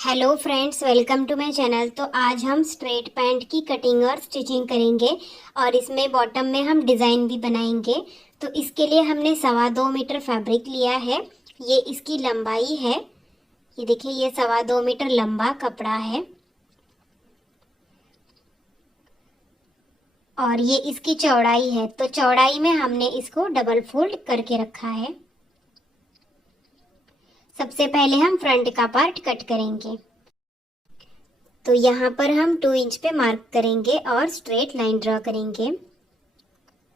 Hello friends, welcome to my channel. तो आज हम स्ट्रेट पैंट की कटिंग और स्टिचिंग करेंगे और इसमें बॉटम में हम डिज़ाइन भी बनाएंगे। तो इसके लिए हमने 2.25 मीटर फैब्रिक लिया है। ये इसकी लंबाई है। ये देखिए, ये 2.25 मीटर लंबा कपड़ा है और ये इसकी चौड़ाई है। तो चौड़ाई में हमने इसको डबल फोल्ड करके रखा है। सबसे पहले हम फ्रंट का पार्ट कट करेंगे। तो यहाँ पर हम 2 इंच पे मार्क करेंगे और स्ट्रेट लाइन ड्रॉ करेंगे।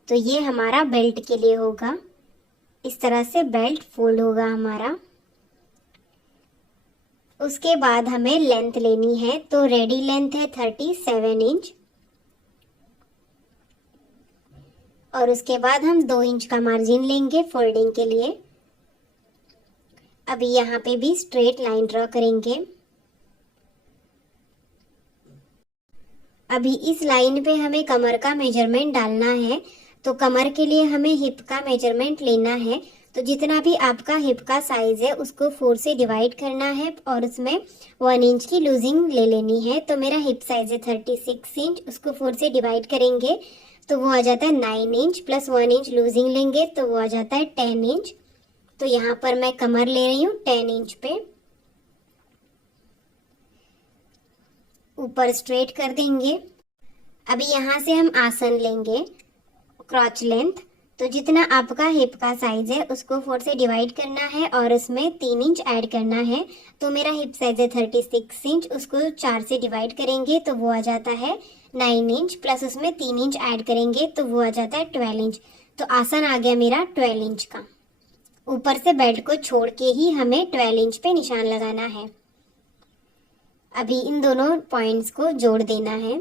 तो ये हमारा बेल्ट के लिए होगा। इस तरह से बेल्ट फोल्ड होगा हमारा। उसके बाद हमें लेंथ लेनी है। तो रेडी लेंथ है 37 इंच और उसके बाद हम 2 इंच का मार्जिन लेंगे फोल्डिंग के लिए। अभी यहाँ पे भी स्ट्रेट लाइन ड्रॉ करेंगे। अभी इस लाइन पे हमें कमर का मेजरमेंट डालना है। तो कमर के लिए हमें हिप का मेजरमेंट लेना है। तो जितना भी आपका हिप का साइज है उसको 4 से डिवाइड करना है और उसमें 1 इंच की लूजिंग ले लेनी है। तो मेरा हिप साइज है 36 इंच, उसको 4 से डिवाइड करेंगे तो वो आ जाता है 9 इंच, प्लस 1 इंच लूजिंग लेंगे तो वो आ जाता है 10 इंच। तो यहाँ पर मैं कमर ले रही हूँ 10 इंच पे। ऊपर स्ट्रेट कर देंगे। अभी यहाँ से हम आसन लेंगे क्रॉच लेंथ। तो जितना आपका हिप का साइज है उसको 4 से डिवाइड करना है और उसमें 3 इंच ऐड करना है। तो मेरा हिप साइज है 36 इंच, उसको 4 से डिवाइड करेंगे तो वो आ जाता है 9 इंच, प्लस उसमें 3 इंच ऐड करेंगे तो वो आ जाता है 12 इंच। तो आसन आ गया मेरा 12 इंच का। ऊपर से बेल्ट को छोड़ के ही हमें 12 इंच पे निशान लगाना है। अभी इन दोनों पॉइंट्स को जोड़ देना है।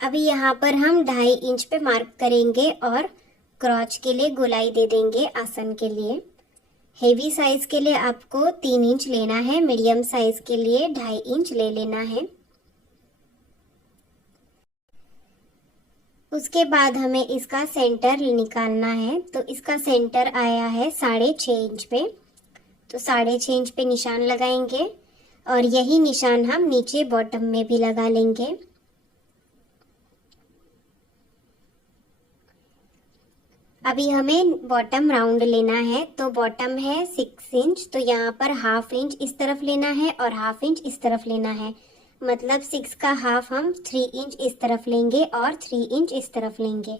अभी यहाँ पर हम 2.5 इंच पे मार्क करेंगे और क्रॉच के लिए गोलाई दे देंगे आसन के लिए। हेवी साइज के लिए आपको 3 इंच लेना है, मीडियम साइज के लिए 2.5 इंच ले लेना है। उसके बाद हमें इसका सेंटर निकालना है। तो इसका सेंटर आया है 6.5 इंच पे। तो 6.5 इंच पे निशान लगाएंगे और यही निशान हम नीचे बॉटम में भी लगा लेंगे। अभी हमें बॉटम राउंड लेना है। तो बॉटम है 6 इंच, तो यहाँ पर 1/2 इंच इस तरफ लेना है और 1/2 इंच इस तरफ लेना है। मतलब 6 का हाफ हम 3 इंच इस तरफ लेंगे और 3 इंच इस तरफ लेंगे।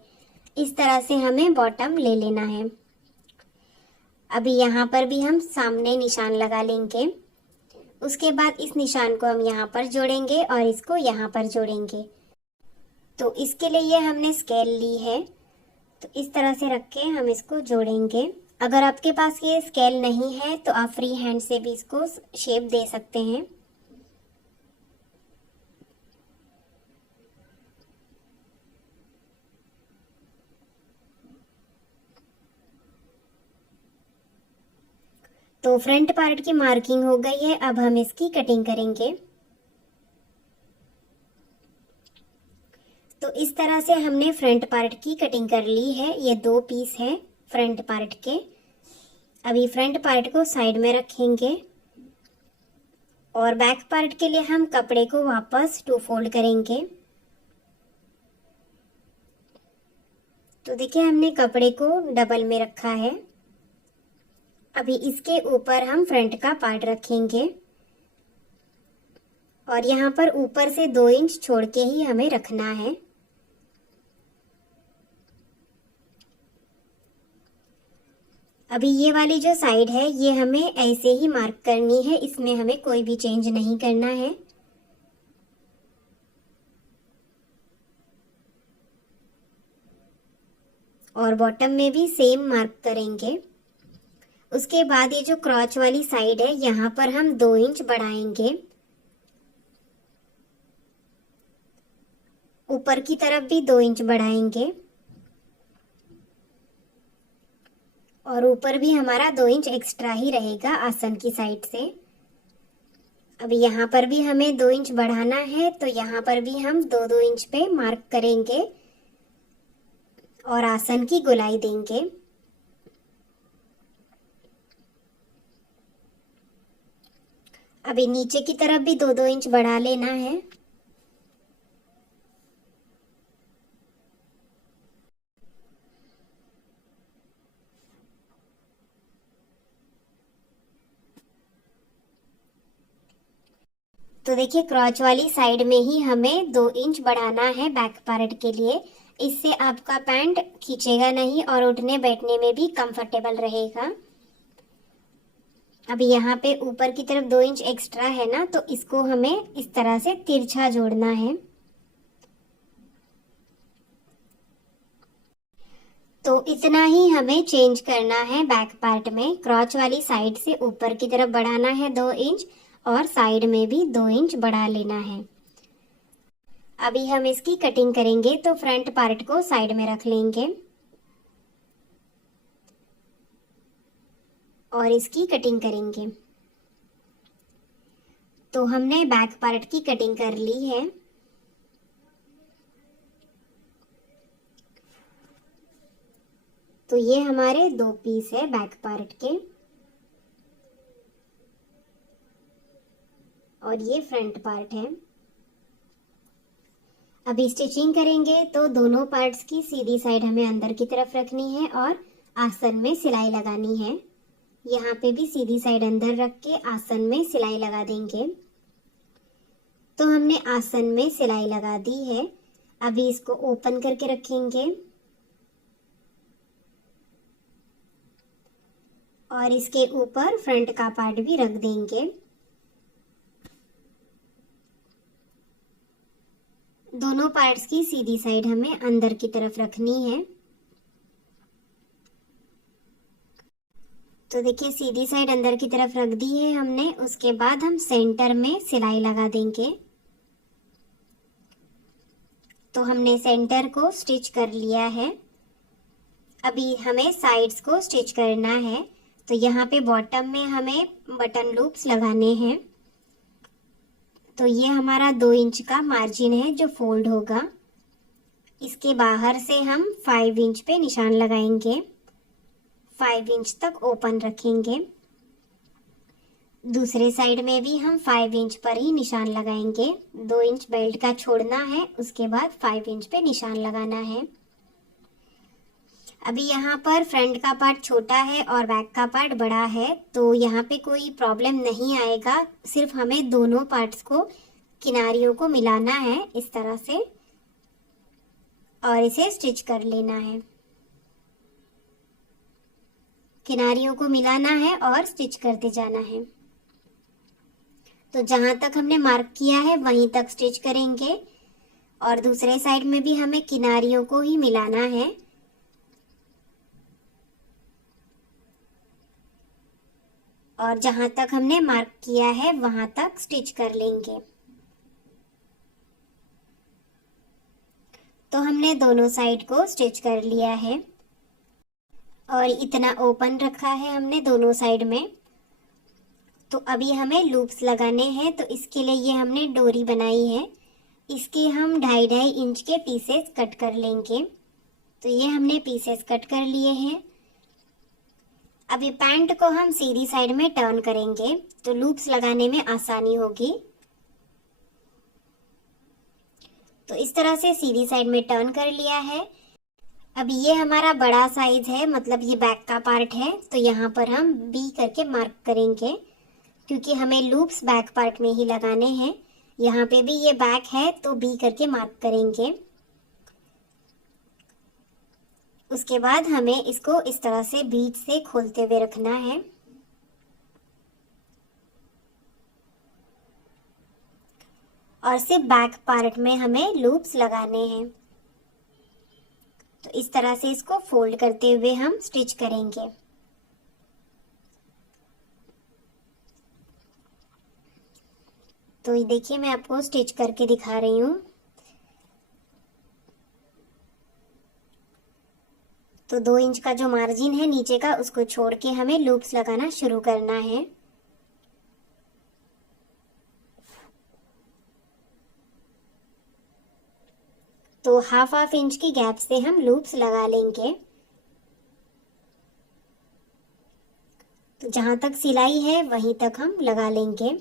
इस तरह से हमें बॉटम ले लेना है। अभी यहाँ पर भी हम सामने निशान लगा लेंगे। उसके बाद इस निशान को हम यहाँ पर जोड़ेंगे और इसको यहाँ पर जोड़ेंगे। तो इसके लिए ये हमने स्केल ली है। तो इस तरह से रख के हम इसको जोड़ेंगे। अगर आपके पास ये स्केल नहीं है तो आप फ्री हैंड से भी इसको शेप दे सकते हैं। तो फ्रंट पार्ट की मार्किंग हो गई है। अब हम इसकी कटिंग करेंगे। तो इस तरह से हमने फ्रंट पार्ट की कटिंग कर ली है। ये 2 पीस है फ्रंट पार्ट के। अभी फ्रंट पार्ट को साइड में रखेंगे और बैक पार्ट के लिए हम कपड़े को वापस 2 फोल्ड करेंगे। तो देखिए, हमने कपड़े को डबल में रखा है। अभी इसके ऊपर हम फ्रंट का पार्ट रखेंगे और यहाँ पर ऊपर से 2 इंच छोड़ के ही हमें रखना है। अभी ये वाली जो साइड है ये हमें ऐसे ही मार्क करनी है, इसमें हमें कोई भी चेंज नहीं करना है। और बॉटम में भी सेम मार्क करेंगे। उसके बाद ये जो क्रॉच वाली साइड है यहाँ पर हम 2 इंच बढ़ाएंगे। ऊपर की तरफ भी 2 इंच बढ़ाएंगे और ऊपर भी हमारा 2 इंच एक्स्ट्रा ही रहेगा आसन की साइड से। अभी यहाँ पर भी हमें 2 इंच बढ़ाना है। तो यहाँ पर भी हम 2-2 इंच पे मार्क करेंगे और आसन की गोलाई देंगे। अभी नीचे की तरफ भी 2-2 इंच बढ़ा लेना है। तो देखिए क्रॉच वाली साइड में ही हमें 2 इंच बढ़ाना है बैक पार्ट के लिए। इससे आपका पैंट खींचेगा नहीं और उठने बैठने में भी कंफर्टेबल रहेगा। अभी यहाँ पे ऊपर की तरफ 2 इंच एक्स्ट्रा है ना, तो इसको हमें इस तरह से तिरछा जोड़ना है। तो इतना ही हमें चेंज करना है बैक पार्ट में। क्रॉच वाली साइड से ऊपर की तरफ बढ़ाना है 2 इंच और साइड में भी 2 इंच बढ़ा लेना है। अभी हम इसकी कटिंग करेंगे, तो फ्रंट पार्ट को साइड में रख लेंगे और इसकी कटिंग करेंगे। तो हमने बैक पार्ट की कटिंग कर ली है। तो ये हमारे 2 पीस है बैक पार्ट के और ये फ्रंट पार्ट है। अभी स्टिचिंग करेंगे तो दोनों पार्ट्स की सीधी साइड हमें अंदर की तरफ रखनी है और आसन में सिलाई लगानी है। यहाँ पे भी सीधी साइड अंदर रख के आसन में सिलाई लगा देंगे। तो हमने आसन में सिलाई लगा दी है। अभी इसको ओपन करके रखेंगे और इसके ऊपर फ्रंट का पार्ट भी रख देंगे। दोनों पार्ट्स की सीधी साइड हमें अंदर की तरफ रखनी है। तो देखिए सीधी साइड अंदर की तरफ रख दी है हमने। उसके बाद हम सेंटर में सिलाई लगा देंगे। तो हमने सेंटर को स्टिच कर लिया है। अभी हमें साइड्स को स्टिच करना है। तो यहाँ पे बॉटम में हमें बटन लूप्स लगाने हैं। तो ये हमारा 2 इंच का मार्जिन है जो फोल्ड होगा। इसके बाहर से हम 5 इंच पे निशान लगाएंगे। 5 इंच तक ओपन रखेंगे। दूसरे साइड में भी हम 5 इंच पर ही निशान लगाएंगे। 2 इंच बेल्ट का छोड़ना है, उसके बाद 5 इंच पे निशान लगाना है। अभी यहाँ पर फ्रंट का पार्ट छोटा है और बैक का पार्ट बड़ा है, तो यहाँ पे कोई प्रॉब्लम नहीं आएगा। सिर्फ हमें दोनों पार्ट्स को किनारियों को मिलाना है इस तरह से और इसे स्टिच कर लेना है। किनारियों को मिलाना है और स्टिच करते जाना है। तो जहां तक हमने मार्क किया है वहीं तक स्टिच करेंगे और दूसरे साइड में भी हमें किनारियों को ही मिलाना है। और जहां तक हमने मार्क किया है वहां तक स्टिच कर लेंगे। तो हमने दोनों साइड को स्टिच कर लिया है और इतना ओपन रखा है हमने दोनों साइड में। तो अभी हमें लूप्स लगाने हैं। तो इसके लिए ये हमने डोरी बनाई है। इसके हम 2.5 इंच के पीसेस कट कर लेंगे। तो ये हमने पीसेस कट कर लिए हैं। अभी पैंट को हम सीधी साइड में टर्न करेंगे तो लूप्स लगाने में आसानी होगी। तो इस तरह से सीधी साइड में टर्न कर लिया है। अब ये हमारा बड़ा साइज है, मतलब ये बैक का पार्ट है। तो यहाँ पर हम बी करके मार्क करेंगे क्योंकि हमें लूप्स बैक पार्ट में ही लगाने हैं। यहाँ पे भी ये बैक है तो बी करके मार्क करेंगे। उसके बाद हमें इसको इस तरह से बीच से खोलते हुए रखना है और सिर्फ बैक पार्ट में हमें लूप्स लगाने हैं। तो इस तरह से इसको फोल्ड करते हुए हम स्टिच करेंगे। तो ये देखिए मैं आपको स्टिच करके दिखा रही हूँ। तो 2 इंच का जो मार्जिन है नीचे का उसको छोड़ के हमें लूप्स लगाना शुरू करना है। तो हाफ इंच की गैप से हम लूप्स लगा लेंगे। तो जहां तक सिलाई है वहीं तक हम लगा लेंगे।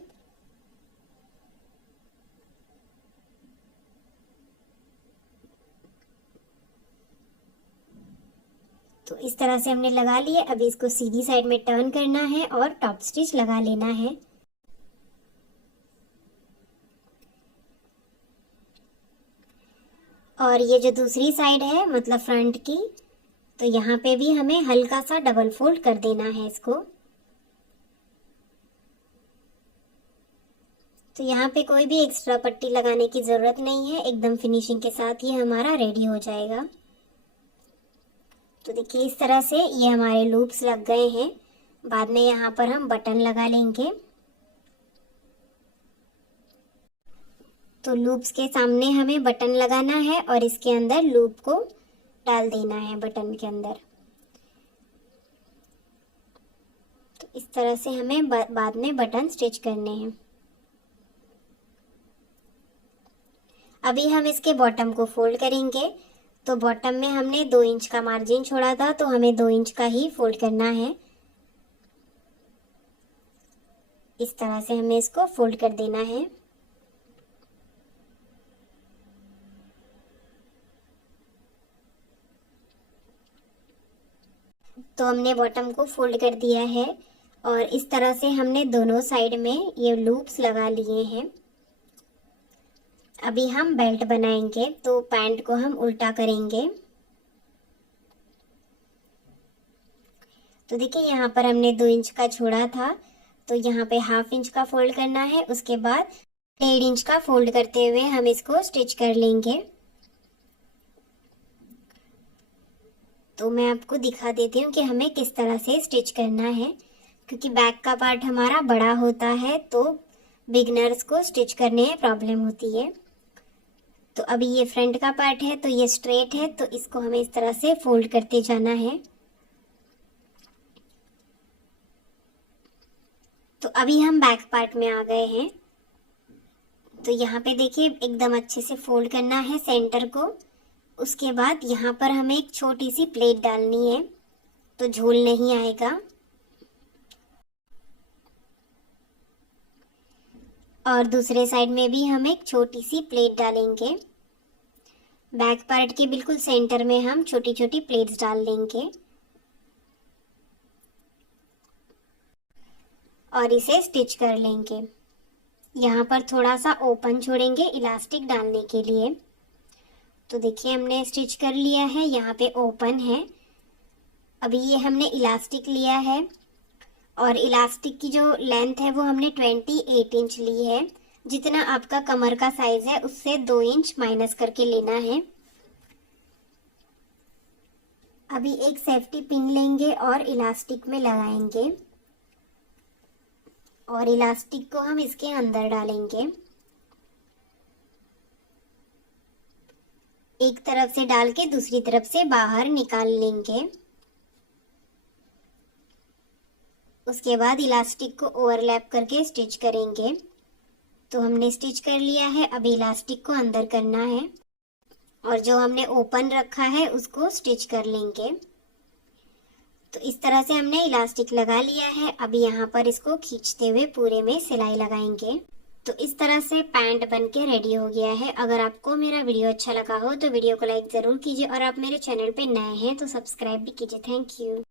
इस तरह से हमने लगा लिए। अभी इसको सीधी साइड में टर्न करना है और टॉप स्टिच लगा लेना है। और ये जो दूसरी साइड है मतलब फ्रंट की, तो यहाँ पे भी हमें हल्का सा डबल फोल्ड कर देना है इसको। तो यहाँ पे कोई भी एक्स्ट्रा पट्टी लगाने की जरूरत नहीं है, एकदम फिनिशिंग के साथ ये हमारा रेडी हो जाएगा। तो देखिए इस तरह से ये हमारे लूप्स लग गए हैं। बाद में यहाँ पर हम बटन लगा लेंगे। तो लूप्स के सामने हमें बटन लगाना है और इसके अंदर लूप को डाल देना है बटन के अंदर। तो इस तरह से हमें बाद में बटन स्टिच करने हैं। अभी हम इसके बॉटम को फोल्ड करेंगे। तो बॉटम में हमने 2 इंच का मार्जिन छोड़ा था, तो हमें 2 इंच का ही फोल्ड करना है। इस तरह से हमें इसको फोल्ड कर देना है। तो हमने बॉटम को फोल्ड कर दिया है और इस तरह से हमने दोनों साइड में ये लूप्स लगा लिए हैं। अभी हम बेल्ट बनाएंगे। तो पैंट को हम उल्टा करेंगे। तो देखिए यहाँ पर हमने 2 इंच का छोड़ा था, तो यहाँ पे 1/2 इंच का फोल्ड करना है। उसके बाद 1.5 इंच का फोल्ड करते हुए हम इसको स्टिच कर लेंगे। तो मैं आपको दिखा देती हूँ कि हमें किस तरह से स्टिच करना है, क्योंकि बैक का पार्ट हमारा बड़ा होता है तो बिगनर्स को स्टिच करने में प्रॉब्लम होती है। तो अभी ये फ्रंट का पार्ट है तो ये स्ट्रेट है, तो इसको हमें इस तरह से फोल्ड करते जाना है। तो अभी हम बैक पार्ट में आ गए हैं। तो यहाँ पे देखिए एकदम अच्छे से फोल्ड करना है सेंटर को। उसके बाद यहाँ पर हमें एक छोटी सी प्लेट डालनी है, तो झोल नहीं आएगा। और दूसरे साइड में भी हम एक छोटी सी प्लेट डालेंगे। बैक पार्ट के बिल्कुल सेंटर में हम छोटी छोटी प्लेट्स डाल लेंगे और इसे स्टिच कर लेंगे। यहाँ पर थोड़ा सा ओपन छोड़ेंगे इलास्टिक डालने के लिए। तो देखिए हमने स्टिच कर लिया है, यहाँ पे ओपन है। अभी ये हमने इलास्टिक लिया है और इलास्टिक की जो लेंथ है वो हमने 28 इंच ली है। जितना आपका कमर का साइज है उससे 2 इंच माइनस करके लेना है। अभी एक सेफ्टी पिन लेंगे और इलास्टिक में लगाएंगे और इलास्टिक को हम इसके अंदर डालेंगे। एक तरफ से डाल के दूसरी तरफ से बाहर निकाल लेंगे। उसके बाद इलास्टिक को ओवरलैप करके स्टिच करेंगे। तो हमने स्टिच कर लिया है। अभी इलास्टिक को अंदर करना है और जो हमने ओपन रखा है उसको स्टिच कर लेंगे। तो इस तरह से हमने इलास्टिक लगा लिया है। अभी यहाँ पर इसको खींचते हुए पूरे में सिलाई लगाएंगे। तो इस तरह से पैंट बनके रेडी हो गया है। अगर आपको मेरा वीडियो अच्छा लगा हो तो वीडियो को लाइक जरूर कीजिए और आप मेरे चैनल पे नए हैं तो सब्सक्राइब भी कीजिए। Thank you.